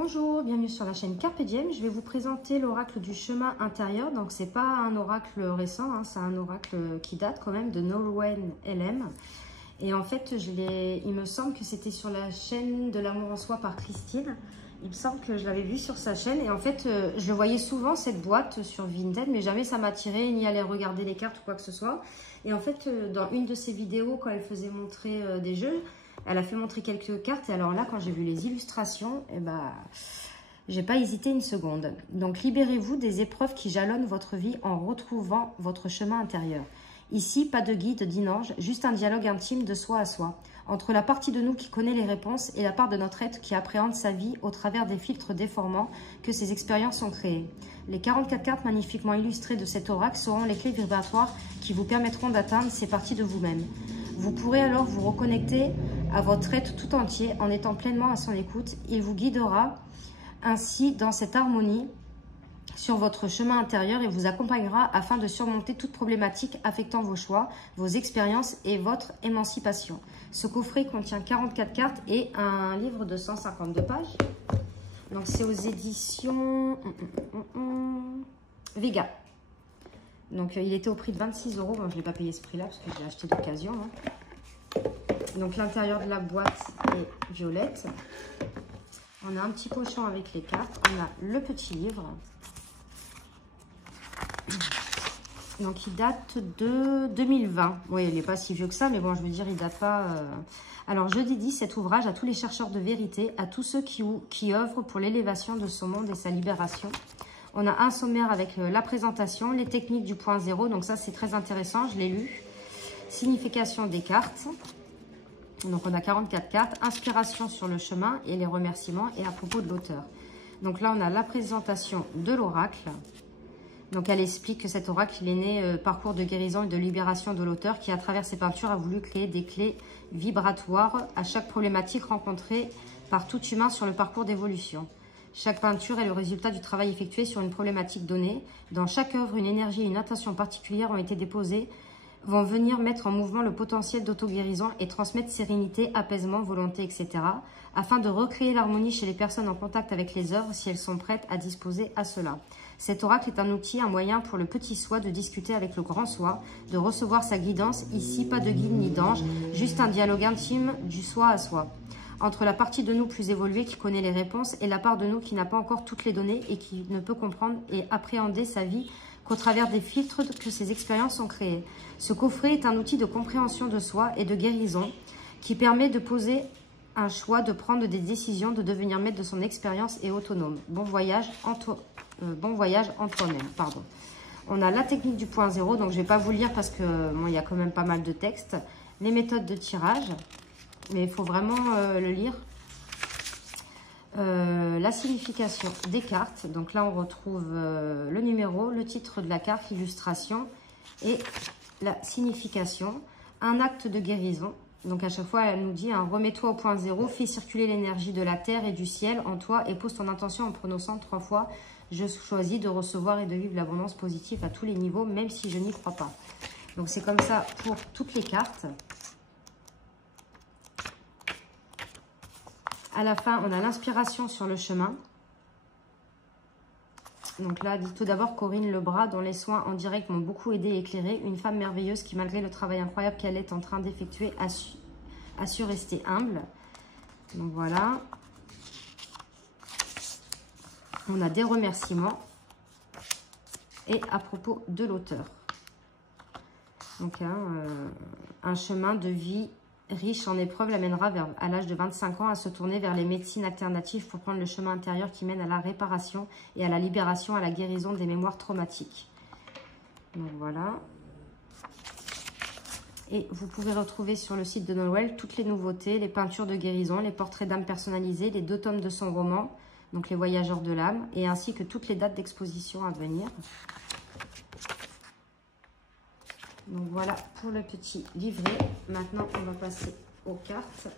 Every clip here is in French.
Bonjour, bienvenue sur la chaîne Carpe Diem. Je vais vous présenter l'oracle du chemin intérieur. Donc c'est pas un oracle récent, hein, c'est un oracle qui date quand même de Nolwenn LM. Et en fait, il me semble que c'était sur la chaîne de l'amour en soi par Christine. Il me semble que je l'avais vu sur sa chaîne. Et en fait, je voyais souvent cette boîte sur Vinted, mais jamais ça m'a attiré, ni aller regarder les cartes ou quoi que ce soit. Et en fait, dans une de ses vidéos, quand elle faisait montrer des jeux, elle a fait montrer quelques cartes. Et alors là, quand j'ai vu les illustrations, eh ben, j'ai pas hésité une seconde. Donc, libérez-vous des épreuves qui jalonnent votre vie en retrouvant votre chemin intérieur. Ici, pas de guide, d'ange, juste un dialogue intime de soi à soi, entre la partie de nous qui connaît les réponses et la part de notre être qui appréhende sa vie au travers des filtres déformants que ces expériences ont créés. Les 44 cartes magnifiquement illustrées de cet oracle seront les clés vibratoires qui vous permettront d'atteindre ces parties de vous-même. Vous pourrez alors vous reconnecter à votre être tout entier en étant pleinement à son écoute. Il vous guidera ainsi dans cette harmonie sur votre chemin intérieur et vous accompagnera afin de surmonter toute problématique affectant vos choix, vos expériences et votre émancipation. Ce coffret contient 44 cartes et un livre de 152 pages. Donc c'est aux éditions Vega. Donc il était au prix de 26 €. Bon, je ne l'ai pas payé ce prix-là parce que j'ai acheté d'occasion. Hein. Donc l'intérieur de la boîte est violette. On a un petit pochon avec les cartes. On a le petit livre. Donc il date de 2020. Oui, il n'est pas si vieux que ça, mais bon, je veux dire, il date pas... Alors, je dédie cet ouvrage à tous les chercheurs de vérité, à tous ceux qui œuvrent pour l'élévation de ce monde et sa libération. On a un sommaire avec la présentation, les techniques du point zéro. Donc ça, c'est très intéressant, je l'ai lu. Signification des cartes. Donc on a 44 cartes. Inspiration sur le chemin et les remerciements et à propos de l'auteur. Donc là, on a la présentation de l'oracle. Donc elle explique que cet oracle, il est né parcours de guérison et de libération de l'auteur qui, à travers ses peintures, a voulu créer des clés vibratoires à chaque problématique rencontrée par tout humain sur le parcours d'évolution. Chaque peinture est le résultat du travail effectué sur une problématique donnée. Dans chaque œuvre, une énergie et une attention particulière ont été déposées, vont venir mettre en mouvement le potentiel d'auto-guérison et transmettre sérénité, apaisement, volonté, etc. afin de recréer l'harmonie chez les personnes en contact avec les œuvres si elles sont prêtes à disposer à cela. Cet oracle est un outil, un moyen pour le petit soi de discuter avec le grand soi, de recevoir sa guidance. Ici, pas de guide ni d'ange, juste un dialogue intime du soi à soi. Entre la partie de nous plus évoluée qui connaît les réponses et la part de nous qui n'a pas encore toutes les données et qui ne peut comprendre et appréhender sa vie qu'au travers des filtres que ces expériences ont créés. Ce coffret est un outil de compréhension de soi et de guérison qui permet de poser un choix, de prendre des décisions, de devenir maître de son expérience et autonome. Bon voyage en toi-même. Pardon. On a la technique du point zéro, donc je ne vais pas vous lire parce que bon, il y a quand même pas mal de textes. Les méthodes de tirage, mais il faut vraiment le lire. La signification des cartes. Donc là, on retrouve le numéro, le titre de la carte, l'illustration et la signification. Un acte de guérison. Donc à chaque fois, elle nous dit, hein, remets-toi au point zéro, fais circuler l'énergie de la terre et du ciel en toi et pose ton intention en prononçant 3 fois. Je choisis de recevoir et de vivre l'abondance positive à tous les niveaux, même si je n'y crois pas. Donc c'est comme ça pour toutes les cartes. À la fin, on a l'inspiration sur le chemin. Donc là, dit tout d'abord Corinne Lebras, dont les soins en direct m'ont beaucoup aidé et éclairé. Une femme merveilleuse qui, malgré le travail incroyable qu'elle est en train d'effectuer, a su rester humble. Donc voilà. On a des remerciements. Et à propos de l'auteur. Donc un chemin de vie riche en épreuves l'amènera à l'âge de 25 ans à se tourner vers les médecines alternatives pour prendre le chemin intérieur qui mène à la réparation et à la libération, à la guérison des mémoires traumatiques. Donc voilà. Et vous pouvez retrouver sur le site de Nolwenn toutes les nouveautés, les peintures de guérison, les portraits d'âme personnalisés, les 2 tomes de son roman, donc les voyageurs de l'âme, et ainsi que toutes les dates d'exposition à venir. Donc voilà pour le petit livret. Maintenant, on va passer aux cartes.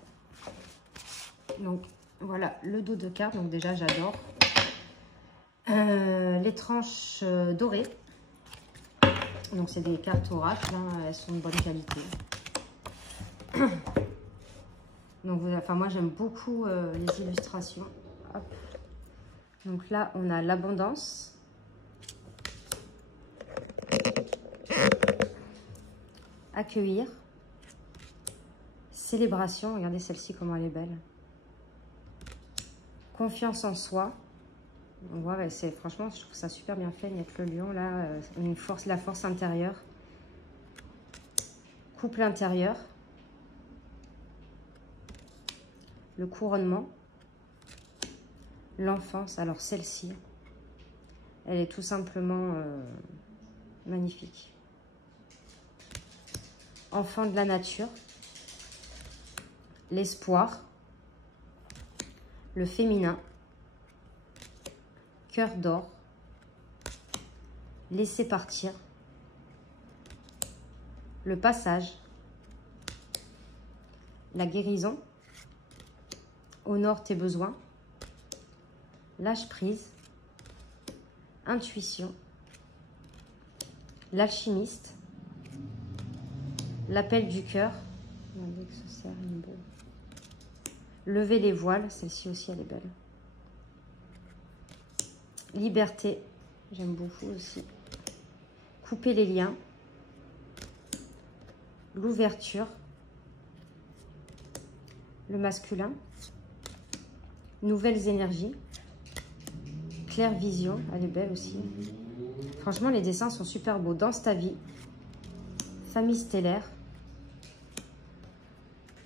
Donc voilà le dos de cartes. Donc déjà, j'adore. Les tranches dorées. Donc c'est des cartes oracle. Hein, elles sont de bonne qualité. Donc enfin, moi, j'aime beaucoup les illustrations. Hop. Donc là, on a l'abondance. Accueillir. Célébration. Regardez celle-ci, comment elle est belle. Confiance en soi. On voit, franchement, je trouve ça super bien fait. Il y a que le lion, là, la force intérieure. Couple intérieur. Le couronnement. L'enfance. Alors, celle-ci, elle est tout simplement magnifique. Enfant de la nature. L'espoir. Le féminin. Cœur d'or. Laisser partir. Le passage. La guérison. Honore tes besoins. Lâche prise. Intuition. L'alchimiste. L'appel du cœur. Regardez que ce cerf, il est beau. Lever les voiles. Celle-ci aussi, elle est belle. Liberté. J'aime beaucoup aussi. Couper les liens. L'ouverture. Le masculin. Nouvelles énergies. Claire vision. Elle est belle aussi. Franchement, les dessins sont super beaux. Danse ta vie. Famille stellaire.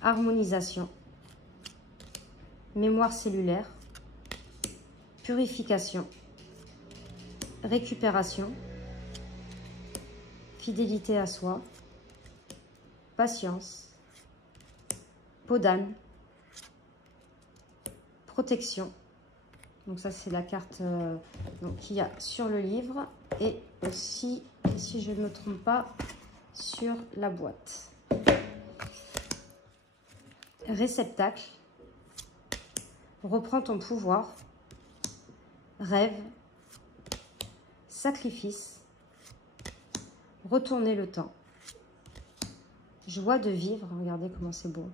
Harmonisation. Mémoire cellulaire. Purification. Récupération. Fidélité à soi. Patience. Peau d'âne. Protection. Donc ça, c'est la carte qu'il y a sur le livre. Et aussi, si je ne me trompe pas, sur la boîte. Réceptacle. Reprends ton pouvoir. Rêve. Sacrifice. Retourner le temps. Joie de vivre. Regardez comment c'est beau.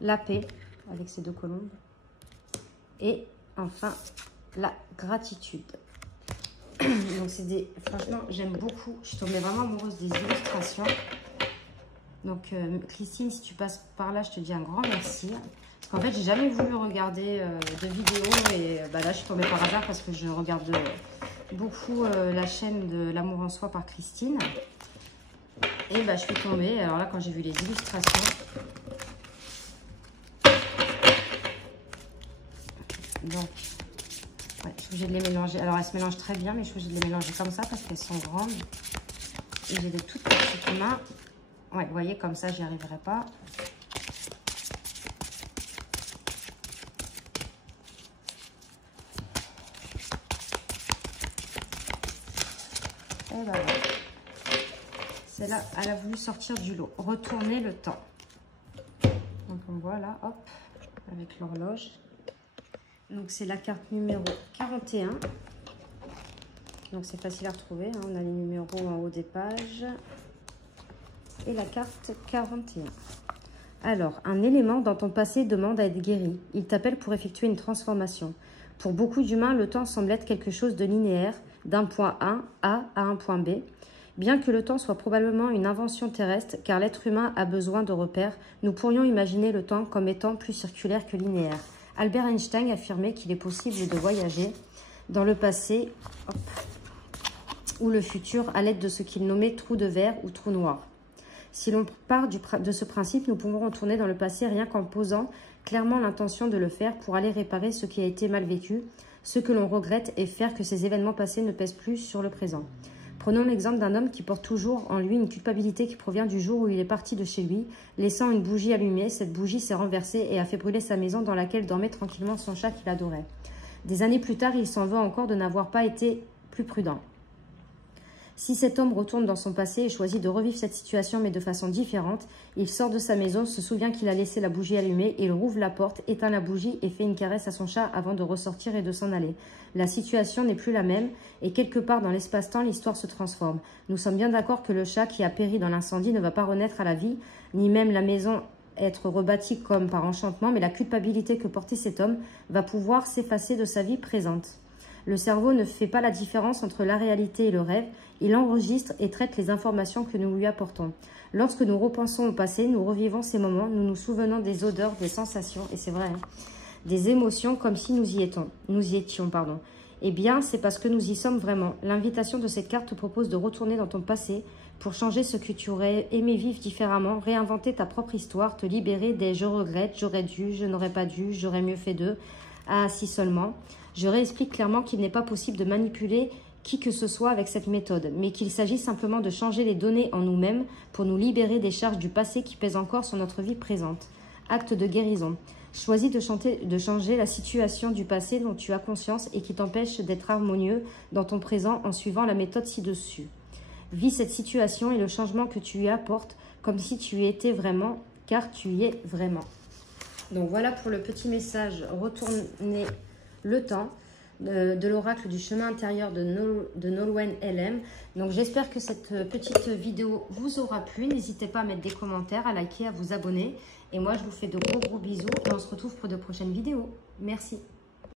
La paix, avec ces deux colombes. Et enfin, la gratitude. Donc c'est des... Franchement, j'aime beaucoup. Je suis tombée vraiment amoureuse des illustrations. Donc Christine, si tu passes par là, je te dis un grand merci. Parce qu'en fait, j'ai jamais voulu regarder de vidéos. Et là, je suis tombée par hasard parce que je regarde beaucoup la chaîne de l'amour en soi par Christine. Et je suis tombée. Alors là, quand j'ai vu les illustrations... Donc, ouais, je suis obligée de les mélanger. Alors, elles se mélangent très bien, mais je suis obligée de les mélanger comme ça parce qu'elles sont grandes. Et j'ai des toutes petites mains. Ouais, vous voyez, comme ça, j'y arriverai pas. Et voilà. Celle-là, elle a voulu sortir du lot. Retourner le temps. Donc, on voit là, hop, avec l'horloge. Donc, c'est la carte numéro 41. Donc, c'est facile à retrouver. Hein. On a les numéros en haut des pages. Et la carte 41. Alors, un élément dans ton passé demande à être guéri. Il t'appelle pour effectuer une transformation. Pour beaucoup d'humains, le temps semble être quelque chose de linéaire, d'un point A à un point B. Bien que le temps soit probablement une invention terrestre, car l'être humain a besoin de repères, nous pourrions imaginer le temps comme étant plus circulaire que linéaire. Albert Einstein affirmait qu'il est possible de voyager dans le passé ou le futur à l'aide de ce qu'il nommait trou de verre ou trou noir. Si l'on part de ce principe, nous pouvons retourner dans le passé rien qu'en posant clairement l'intention de le faire pour aller réparer ce qui a été mal vécu, ce que l'on regrette et faire que ces événements passés ne pèsent plus sur le présent. Prenons l'exemple d'un homme qui porte toujours en lui une culpabilité qui provient du jour où il est parti de chez lui, laissant une bougie allumée. Cette bougie s'est renversée et a fait brûler sa maison dans laquelle dormait tranquillement son chat qu'il adorait. Des années plus tard, il s'en veut encore de n'avoir pas été plus prudent. Si cet homme retourne dans son passé et choisit de revivre cette situation mais de façon différente, il sort de sa maison, se souvient qu'il a laissé la bougie allumée, il rouvre la porte, éteint la bougie et fait une caresse à son chat avant de ressortir et de s'en aller. La situation n'est plus la même et quelque part dans l'espace-temps, l'histoire se transforme. Nous sommes bien d'accord que le chat qui a péri dans l'incendie ne va pas renaître à la vie, ni même la maison être rebâti comme par enchantement, mais la culpabilité que portait cet homme va pouvoir s'effacer de sa vie présente. Le cerveau ne fait pas la différence entre la réalité et le rêve. Il enregistre et traite les informations que nous lui apportons. Lorsque nous repensons au passé, nous revivons ces moments, nous nous souvenons des odeurs, des sensations, et c'est vrai, hein, des émotions comme si nous y étions. Eh bien, c'est parce que nous y sommes vraiment. L'invitation de cette carte te propose de retourner dans ton passé pour changer ce que tu aurais aimé vivre différemment, réinventer ta propre histoire, te libérer des « je regrette »,« j'aurais dû »,« je n'aurais pas dû »,« j'aurais mieux fait d'eux »,« ah si seulement ». Je réexplique clairement qu'il n'est pas possible de manipuler qui que ce soit avec cette méthode, mais qu'il s'agit simplement de changer les données en nous-mêmes pour nous libérer des charges du passé qui pèsent encore sur notre vie présente. Acte de guérison. Choisis de changer la situation du passé dont tu as conscience et qui t'empêche d'être harmonieux dans ton présent en suivant la méthode ci-dessus. Vis cette situation et le changement que tu y apportes comme si tu y étais vraiment, car tu y es vraiment. Donc voilà pour le petit message. Retournez le temps de l'oracle du chemin intérieur de Nolwenn LM. Donc j'espère que cette petite vidéo vous aura plu. N'hésitez pas à mettre des commentaires, à liker, à vous abonner. Et moi je vous fais de gros bisous et on se retrouve pour de prochaines vidéos. Merci.